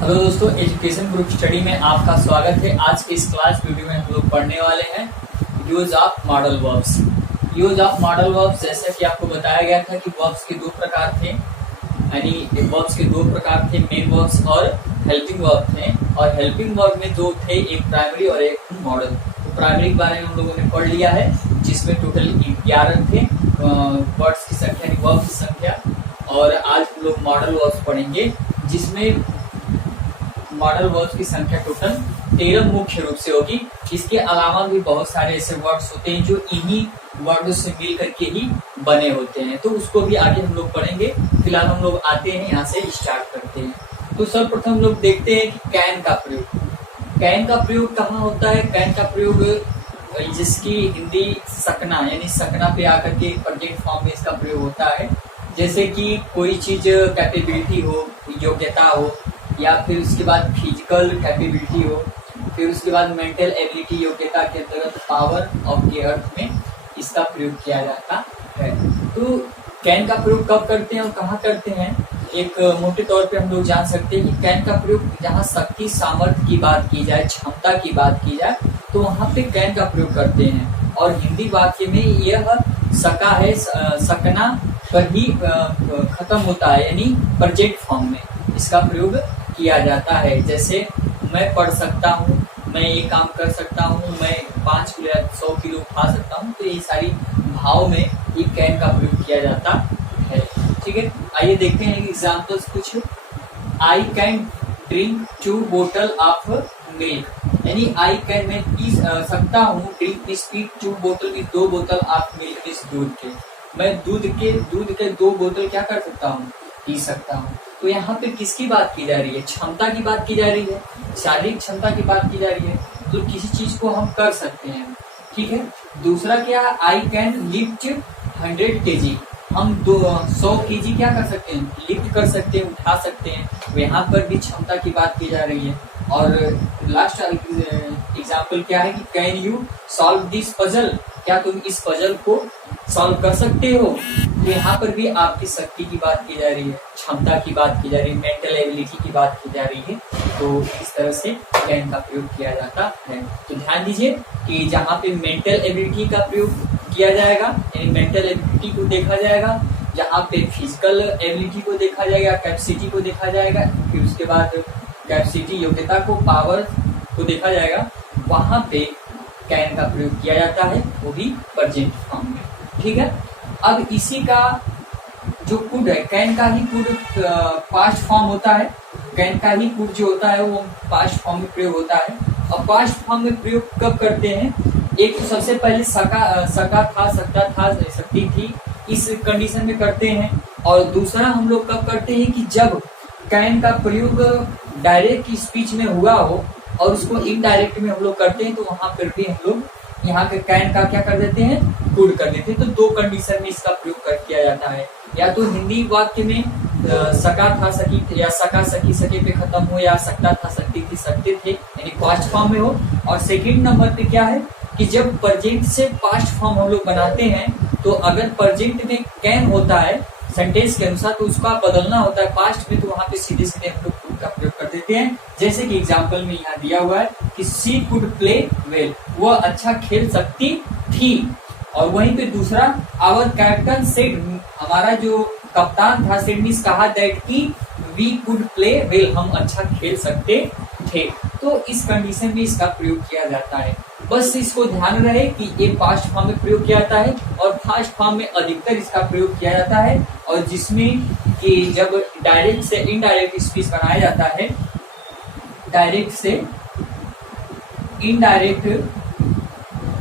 Hello दोस्तों, education group study में आपका स्वागत है। आज के इस क्लास वीडियो में हम लोग पढ़ने वाले हैं use of modal verbs. Use of modal verbs, जैसा कि आपको बताया गया था कि वर्ब्स के दो प्रकार थे, यानी वर्ब्स के दो प्रकार थे, मेन वर्ब्स और हेल्पिंग वर्ब थे। और हेल्पिंग वर्ब में दो थे, एक प्राइमरी और एक मॉडल। तो प्राइमरी के बारे में हम लोगों ने पढ़ लिया है, जिसमें टोटल 11 थे वर्ड्स की संख्या, यानी वर्ब की संख्या। और आज हम लोग मॉडल वर्ब्स पढ़ेंगे, जिसमें मॉडल वर्ड्स की संख्या टोटल 13 मुख्य रूप से होगी। इसके अलावा भी बहुत सारे ऐसे वर्ड्स होते हैं जो इन्हीं वर्डों से मिल करके ही बने होते हैं, तो उसको भी आगे हम लोग पढ़ेंगे। फिलहाल हम लोग आते हैं, यहाँ से स्टार्ट करते हैं। तो सर्वप्रथम हम लोग देखते हैं कि कैन का प्रयोग। कैन का प्रयोग कहाँ होता है? कैन का प्रयोग, जिसकी हिंदी सकना, यानी सकना पे आकर के प्रेजेंट फॉर्म में इसका प्रयोग होता है। जैसे कि कोई चीज कैपेबिलिटी हो, योग्यता हो, या फिर उसके बाद फिजिकल कैपेबिलिटी हो, फिर उसके बाद मेंटल एबिलिटी, योग्यता के अंतर्गत पावर ऑफ के अर्थ में इसका प्रयोग किया जाता है। तो कैन का प्रयोग कब करते हैं और कहाँ करते हैं, एक मोटे तौर पे हम लोग जान सकते हैं कि कैन का प्रयोग जहाँ शक्ति सामर्थ्य की बात की जाए, क्षमता की बात की जाए, तो वहाँ पे कैन का प्रयोग करते हैं। और हिंदी वाक्य में यह सका है, सकना पर ही खत्म होता है, यानी प्रेजेंट फॉर्म में इसका प्रयोग किया जाता है। जैसे मैं पढ़ सकता हूँ, मैं ये काम कर सकता हूँ, मैं 5 किलो या 100 किलो उठा सकता हूँ, तो ये सारी भाव में ये कैन का प्रयोग किया जाता है। ठीक है, आइए देखते हैं एग्जाम्पल्स कुछ। आई कैन ड्रिंक 2 बोतल ऑफ मिल्क, यानी आई कैन, मैं पी सकता हूँ, ड्रिंक मींस पी 2 बोतल की 2 बोतल ऑफ मिल्क मींस दूध के, मैं दूध के 2 बोतल क्या कर सकता हूँ, पी सकता हूँ। तो यहाँ पे किसकी बात की जा रही है? क्षमता की बात की जा रही है, शारीरिक क्षमता की बात की जा रही है। तो किसी चीज को हम कर सकते हैं। ठीक है, दूसरा क्या, आई कैन लिफ्ट 100 kg, हम 100 kg क्या कर सकते हैं, लिफ्ट कर सकते हैं, उठा सकते हैं। तो यहाँ पर भी क्षमता की बात की जा रही है। और लास्ट एग्जाम्पल क्या है कि can you solve this puzzle, क्या तुम इस पजल को सॉल्व कर सकते हो? तो यहाँ पर भी आपकी शक्ति की बात की जा रही है, क्षमता की बात की जा रही है, मेंटल एबिलिटी की बात की जा रही है। तो इस तरह से कैन का प्रयोग किया जाता है। तो ध्यान दीजिए कि जहाँ पे मेंटल एबिलिटी का प्रयोग किया जाएगा, यानी मेंटल एबिलिटी को देखा जाएगा, जहाँ पे फिजिकल एबिलिटी को देखा जाएगा, कैपेसिटी को देखा जाएगा, फिर उसके बाद कैपेसिटी, योग्यता को, पावर को देखा जाएगा, वहां पे कैन का प्रयोग किया जाता है, वो भी प्रेजेंट फॉर्म में। ठीक है, अब इसी का जो कुड है, कैन का ही कुड पास्ट फॉर्म होता है। कैन का ही कुड जो होता है वो पास्ट फॉर्म में प्रयोग होता है। और पास्ट फॉर्म में प्रयोग कब करते हैं? एक तो सबसे पहले सका था, सकता था, शक्ति थी, इस कंडीशन में करते हैं। और दूसरा हम लोग कब करते हैं कि जब कैन का प्रयोग डायरेक्ट स्पीच में हुआ हो और उसको इनडायरेक्ट में हम लोग करते हैं, तो वहां पर भी हम लोग यहाँ के कैन का क्या कर देते हैं, कुड कर देते हैं। तो दो कंडीशन में इसका प्रयोग किया जाता है, या तो हिंदी वाक्य में सका था सकी, या सका सकी सके पे खत्म हो, या सकता था सकती थी सकते थे, यानी पास्ट फॉर्म में हो। और सेकंड नंबर पे क्या है कि जब प्रेजेंट से पास्ट फॉर्म हम लोग बनाते हैं, तो अगर प्रेजेंट में कैन होता है सेंटेंस के अनुसार, तो उसका बदलना होता है पास्ट में, तो वहां पे सीधे सीधे हम लोग कुड का प्रयोग कर देते हैं। जैसे कि एग्जाम्पल में यहाँ दिया हुआ है कि सी कुड प्ले वेल, वह अच्छा खेल सकती थी। और वहीं पे दूसरा, आवर कैप्टन सेड, हमारा जो कप्तान था, सेड मींस कहा दैट कि वी कुड प्ले वेल, हम अच्छा खेल सकते थे। तो इस कंडीशन में इसका प्रयोग किया जाता है। बस इसको ध्यान रहे कि ये पास्ट फॉर्म में प्रयोग किया जाता है, और फास्ट फॉर्म में अधिकतर इसका प्रयोग किया जाता है। और जिसमें कि जब डायरेक्ट से इनडायरेक्ट स्पीच बनाया जाता है, डायरेक्ट से इनडायरेक्ट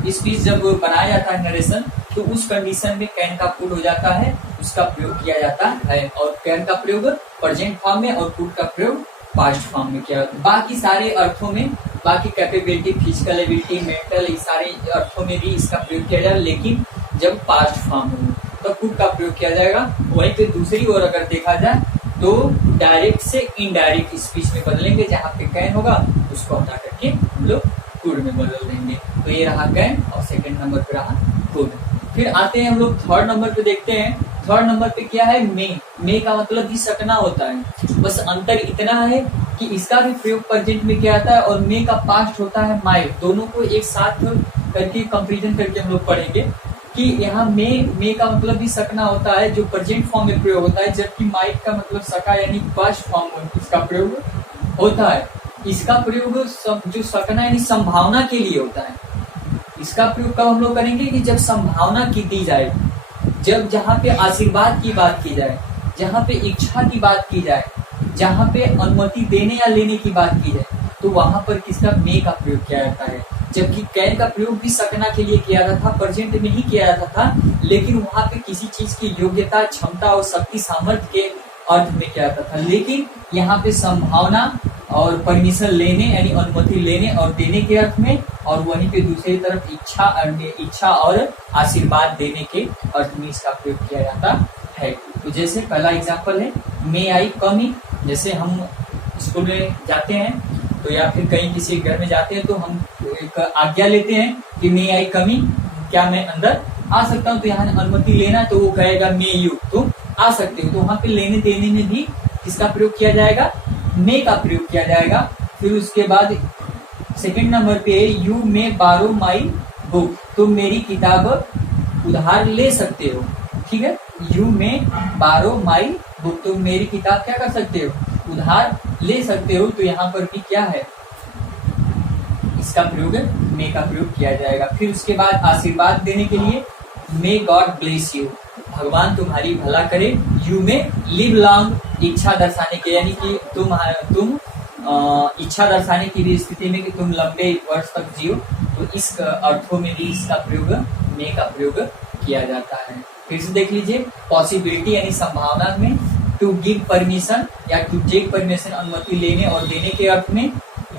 स्पीच जब बनाया जाता है, नरेशन, तो उस कंडीशन में कैन का कुड हो जाता है, उसका प्रयोग किया जाता है। और कैन का प्रयोग प्रेजेंट फॉर्म में और कुड का प्रयोग पास्ट फॉर्म में किया। बाकी सारे अर्थों में, बाकी कैपेबिलिटी, फिजिकल एबिलिटी, मेंटल, इस सारे अर्थों में भी इसका प्रयोग किया जाएगा, लेकिन जब पास्ट फॉर्म हो तो कुड का प्रयोग किया जाएगा। वहीं पे दूसरी ओर अगर देखा जाए तो डायरेक्ट से इनडायरेक्ट स्पीच में बदलेंगे, जहाँ पे कैन होगा उसको हटा करके हम लोग कुड में बदल देंगे। तो ये रहा कैन, और सेकंड नंबर पे रहा कुड। फिर आते हैं हम लोग थर्ड नंबर पे, देखते हैं थर्ड नंबर पे क्या है, मे। मे का मतलब भी सकना होता है, बस अंतर इतना है कि इसका भी प्रयोग प्रेजेंट में किया जाता है और मे का पास्ट होता है माइट। दोनों को एक साथ करके कंपैरिजन करके हम लोग पढ़ेंगे कि यहाँ मे का मतलब भी सकना होता है जो प्रेजेंट फॉर्म में प्रयोग होता है, जबकि माइट का मतलब सका यानी पास्ट फॉर्म में इसका प्रयोग होता है। इसका प्रयोग जो सकना यानी संभावना के लिए होता है। इसका प्रयोग कब हम लोग करेंगे कि जब संभावना की दी जाए, जब जहाँ पे आशीर्वाद की बात की जाए, जहाँ पे इच्छा की बात की जाए, जहाँ पे अनुमति देने या लेने की बात की जाए, तो वहां पर किसका मे का प्रयोग किया जाता है। जबकि कैन का प्रयोग भी सकना के लिए किया जाता था, प्रेजेंट में ही किया जाता था, लेकिन वहां पे किसी चीज की योग्यता, क्षमता और शक्ति, सामर्थ्य के अर्थ में किया जाता था। लेकिन यहाँ पे संभावना और परमिशन लेने यानी अनुमति लेने और देने के अर्थ में, और वहीं पे दूसरी तरफ इच्छा और आशीर्वाद देने के अर्थ में इसका प्रयोग किया जाता है। तो जैसे पहला एग्जांपल है मे आई कम इन। जैसे हम स्कूल में जाते हैं तो या फिर कहीं किसी घर में जाते हैं तो हम एक आज्ञा लेते हैं कि मे आई कम इन, क्या मैं अंदर आ सकता हूँ। तो यहाँ अनुमति लेना तो वो कहेगा मे यू, तुम आ सकते हो। तो वहां पे लेने देने में भी किसका प्रयोग किया जाएगा, मे का प्रयोग किया जाएगा। फिर उसके बाद सेकंड नंबर पे यू मे बारो माई बुक, तुम मेरी किताब उधार ले सकते हो। ठीक है, यू मे बारो माई बुक, तुम मेरी किताब क्या कर सकते हो, उधार ले सकते हो। तो यहाँ पर भी क्या है, इसका प्रयोग मे का प्रयोग किया जाएगा। फिर उसके बाद आशीर्वाद देने के लिए मे गॉड ब्लेस यू, भगवान तुम्हारी भला करे। यू में लिव लॉन्ग, इच्छा दर्शाने के यानी कि तुम इच्छा दर्शाने की भी स्थिति में कि तुम लंबे वर्ष तक जियो। तो इस अर्थों में भी इसका प्रयोग मे का प्रयोग किया जाता है। फिर से देख लीजिए, पॉसिबिलिटी यानी संभावना में टू गिव परमिशन या टू टेक परमिशन, अनुमति लेने और देने के अर्थ में।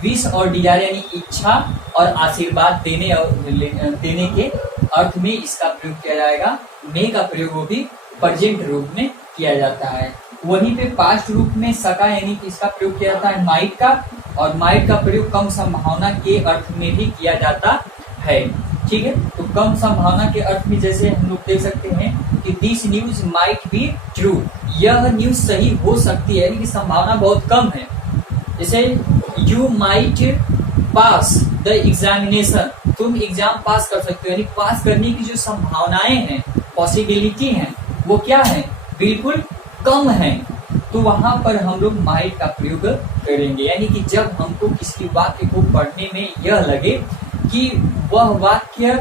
विश और डिजायर यानी इच्छा और आशीर्वाद देने और देने के अर्थ में इसका प्रयोग किया जाएगा। मे का प्रयोग वो भी प्रेजेंट रूप में किया जाता है। वहीं पे पास्ट रूप में सका यानी कि इसका प्रयोग किया जाता है माइट का, और माइट का प्रयोग कम संभावना के अर्थ में भी किया जाता है। ठीक है, तो कम संभावना के अर्थ में जैसे हम लोग देख सकते हैं कि this news might be true, यह न्यूज सही हो सकती है, यानी कि संभावना बहुत कम है। जैसे you might pass the examination, तुम एग्जाम पास कर सकते हो, यानी पास करने की जो संभावनाएं हैं, पॉसिबिलिटी हैं, वो क्या है, बिल्कुल कम है। तो वहां पर हम लोग माइट का प्रयोग करेंगे, यानी कि जब हमको किसी वाक्य को पढ़ने में यह लगे कि वह वाक्य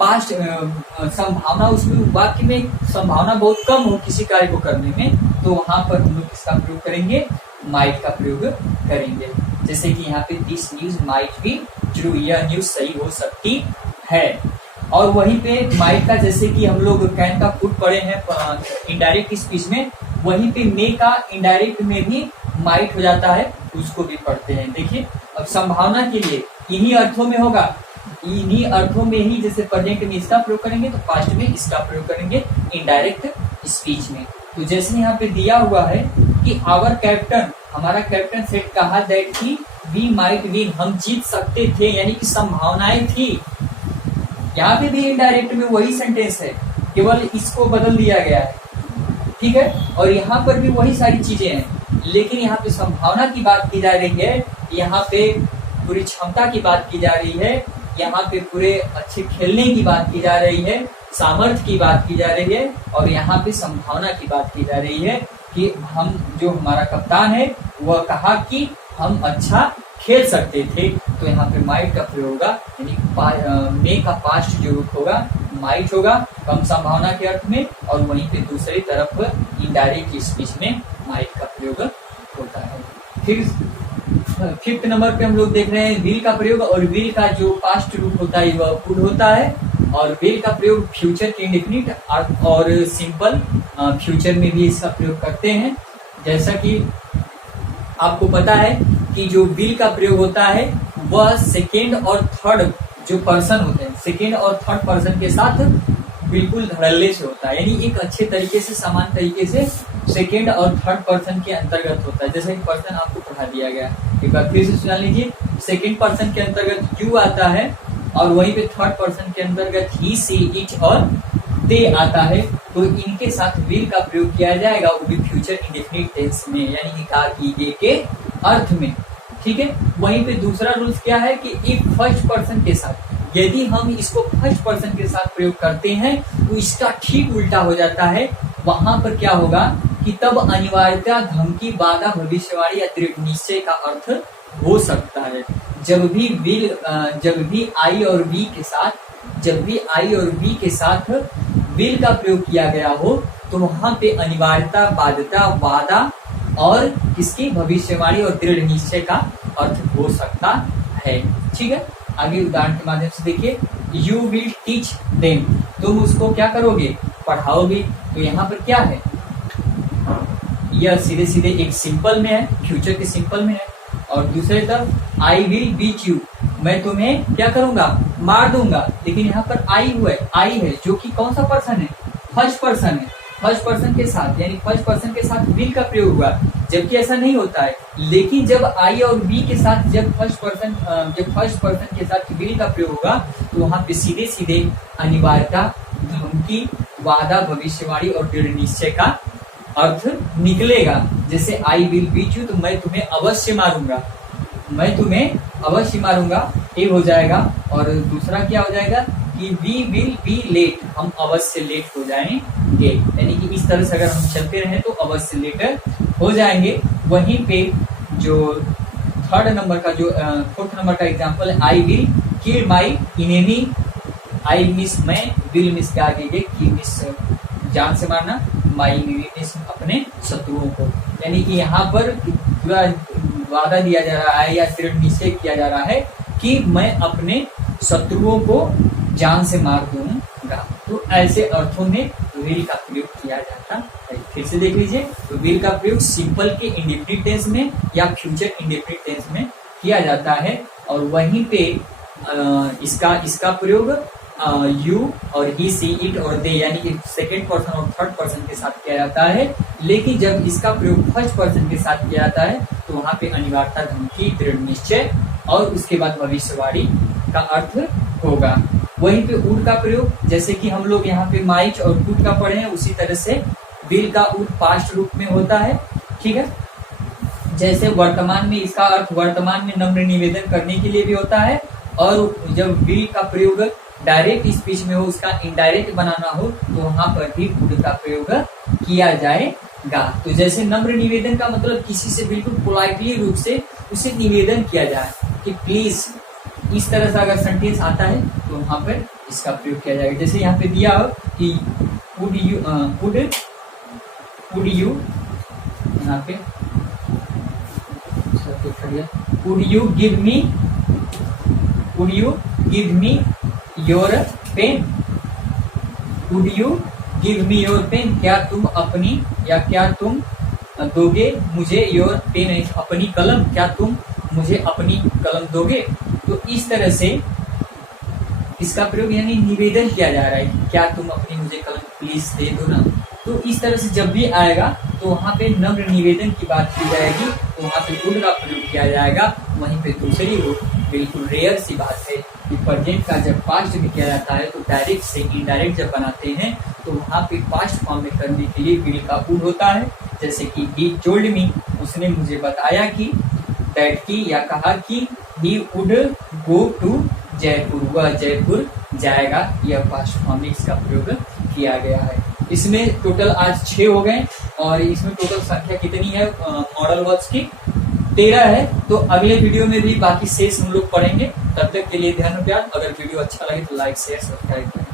पास्ट संभावना, उसमें वाक्य में संभावना बहुत कम हो किसी कार्य को करने में, तो वहां पर हम लोग किसका प्रयोग करेंगे, माइट का प्रयोग करेंगे। जैसे कि यहाँ पे this news might be true, यह न्यूज सही हो सकती है। और वहीं पे माइट का जैसे कि हम लोग कैन का फुट पढ़े हैं इनडायरेक्ट स्पीच में, वहीं पे मे का इनडायरेक्ट में भी माइट हो जाता है, उसको भी पढ़ते हैं। देखिए, अब संभावना के लिए इन्हीं अर्थों में होगा, इन्हीं अर्थों में ही जैसे प्रेजेंट में इसका प्रयोग करेंगे तो पास्ट में इसका प्रयोग करेंगे इनडायरेक्ट स्पीच में। तो जैसे यहाँ पे दिया हुआ है कि आवर कैप्टन, हमारा कैप्टन सेड कहा दैट कि वी माइट विन, हम जीत सकते थे, यानी कि संभावनाएं थी। यहाँ पे भी इनडायरेक्ट में वही सेंटेंस है, केवल इसको बदल दिया गया है। ठीक है, और यहाँ पर भी वही सारी चीजें हैं, लेकिन यहाँ पे संभावना की बात की जा रही है, यहाँ पे पूरी क्षमता की बात की जा रही है, यहाँ पे पूरे अच्छे खेलने की बात की जा रही है, सामर्थ्य की बात की जा रही है, और यहाँ पे संभावना की बात की जा रही है कि हम, जो हमारा कप्तान है वह कहा कि हम अच्छा खेल सकते थे। तो यहाँ पे माइट का प्रयोग होगा, यानी मे का पास्ट जो रूप होगा माइट होगा कम संभावना के अर्थ में, और वहीं पे दूसरी तरफ इनडायरेक्ट स्पीच में माइट का प्रयोग होता है। फिर फिफ्थ नंबर पे हम लोग देख रहे हैं विल का प्रयोग, और विल का जो पास्ट रूप होता है वह वुड होता है, और विल का प्रयोग फ्यूचर के इंडेफिनिट और सिंपल फ्यूचर में भी इसका प्रयोग करते हैं। जैसा कि आपको पता है कि जो विल का प्रयोग होता है वह सेकेंड और थर्ड जो पर्सन होते हैं, सेकेंड और थर्ड पर्सन के साथ बिल्कुल धड़ल्ले से होता है, यानी एक अच्छे तरीके से, समान तरीके से सेकेंड और थर्ड पर्सन के अंतर्गत होता है। जैसे पर्सन आपको पढ़ा दिया गया, एक बार फिर से सुना लीजिए। सेकेंड पर्सन के अंतर्गत यू आता है, और वहीं पे थर्ड पर्सन के अंतर्गत ही, सी, इट और दे आता है। तो इनके साथ विल का प्रयोग किया जाएगा, वो भी फ्यूचर इंडेफिनिट टेंस में, यानी कि अर्थ में, ठीक है। वहीं पे दूसरा रूल्स क्या है कि इफ फर्स्ट पर्सन के साथ, यदि हम इसको फर्स्ट पर्सन के साथ प्रयोग करते हैं तो इसका ठीक उल्टा हो जाता है। वहां पर क्या होगा कि तब अनिवार्यता, धमकी, बाधा, भविष्यवाणी या दृढ़ निश्चय का अर्थ हो सकता है। जब भी आई और बी के साथ विल का प्रयोग किया गया हो तो वहां पे अनिवार्यता, बाध्यता, वादा और किसकी, भविष्यवाणी और दृढ़ निश्चय का अर्थ हो सकता है, ठीक है। आगे उदाहरण के माध्यम से देखिए, यू विल टीच देम, तुम उसको क्या करोगे, पढ़ाओगे। तो यहाँ पर क्या है, यह सीधे सीधे एक सिंपल में है, फ्यूचर के सिंपल में है। और दूसरे तरफ आई विल बीट यू, मैं तुम्हें क्या करूंगा, मार दूंगा। लेकिन यहाँ पर आई है जो कि कौन सा पर्सन है, फर्स्ट पर्सन है। फर्स्ट पर्सन के साथ, यानी फर्स्ट पर्सन के साथ विल का प्रयोग हुआ, जबकि ऐसा नहीं होता है। लेकिन जब आई और बी के साथ जब फर्स्ट पर्सन के साथ विल का प्रयोग होगा तो वहां पे सीधे सीधे अनिवार्यता, धमकी, वादा, भविष्यवाणी और दृढ़ निश्चय का अर्थ निकलेगा। जैसे आई विल बीट यू, तो मैं तुम्हें अवश्य मारूंगा, ये हो जाएगा। और दूसरा क्या हो जाएगा कि वी विल बी लेट, हम अवश्य लेट हो जाएंगे। यानी कि इस तरह से अगर हम चलते रहे तो अवश्य लेट हो जाएंगे। वहीं पे जो फोर्थ नंबर का एग्जांपल है, I will kill my enemy, I miss, मैं, विल मिस के आगे किल मिस जान से मारना, माई मिस अपने शत्रुओं को। यानी कि यहाँ पर पूरा वादा दिया जा रहा है या दृढ़ निश्चय किया जा रहा है कि मैं अपने शत्रुओं को जान से मार दूंगा। तो ऐसे अर्थों में विल का प्रयोग किया जाता है। फिर से देख लीजिए, तो विल का प्रयोग सिंपल के इंडेफिनिट टेंस में या फ्यूचर इंडेफिनिट टेंस में किया जाता है। और वहीं पे इसका प्रयोग यू और ही, सी, इट और दे, यानी कि सेकेंड पर्सन और थर्ड पर्सन के साथ किया जाता है। लेकिन जब इसका प्रयोग फर्स्ट पर्सन के साथ किया जाता है तो वहां पे अनिवार्यता, धमकी, दृढ़ निश्चय और उसके बाद भविष्यवाणी का अर्थ होगा। वहीं पे उड का प्रयोग, जैसे कि हम लोग यहाँ पे माइट और कुड का पढ़े हैं, उसी तरह से विल का उड पास्ट रूप में होता है, ठीक है। जैसे वर्तमान में, इसका अर्थ वर्तमान में नम्र निवेदन करने के लिए भी होता है। और जब विल का प्रयोग डायरेक्ट स्पीच में हो, उसका इनडायरेक्ट बनाना हो, तो वहां पर भी वुड का प्रयोग किया जाएगा। तो जैसे नम्र निवेदन का मतलब किसी से बिल्कुल पोलाइटली रूप से उसे निवेदन किया जाए कि प्लीज, इस तरह से अगर सेंटेंस आता है तो वहां पर इसका प्रयोग किया जाएगा। जैसे यहाँ पे दिया हो कि वुड यू यहाँ पे would you give me your pen, would you give me your pen, क्या तुम दोगे मुझे योर पेन, अपनी कलम, क्या तुम मुझे अपनी कलम दोगे। तो इस तरह से इसका प्रयोग यानी निवेदन किया जा रहा है कि क्या तुम अपनी मुझे कलम प्लीज दे दो ना। तो इस तरह से जब भी आएगा तो वहां पे नम्र निवेदन की बात की जाएगी, तो वहां पे वुड का प्रयोग किया जाएगा। वहीं पे दूसरी वो बिल्कुल रेयर सी बात है कि प्रेजेंट का जब पास्ट में किया जाता है तो डायरेक्ट से इनडायरेक्ट जब बनाते हैं तो वहां पे पास्ट फॉर्म में करने के लिए विल का वुड होता है। जैसे कि ही टोल्ड मी, उसने मुझे बताया कि, दैट की या कहा कि he would go to Jaipur, वह जयपुर जाएगा। यह पास्ट फॉर्म में इसका प्रयोग किया गया है। इसमें टोटल आज 6 हो गए और इसमें टोटल संख्या कितनी है मॉडल वर्ब्स की, 13 है। तो अगले वीडियो में भी बाकी शेष हम लोग पढ़ेंगे। तब तक के लिए ध्यान रखिए। अगर वीडियो अच्छा लगे तो लाइक, शेयर, सब्सक्राइब करें।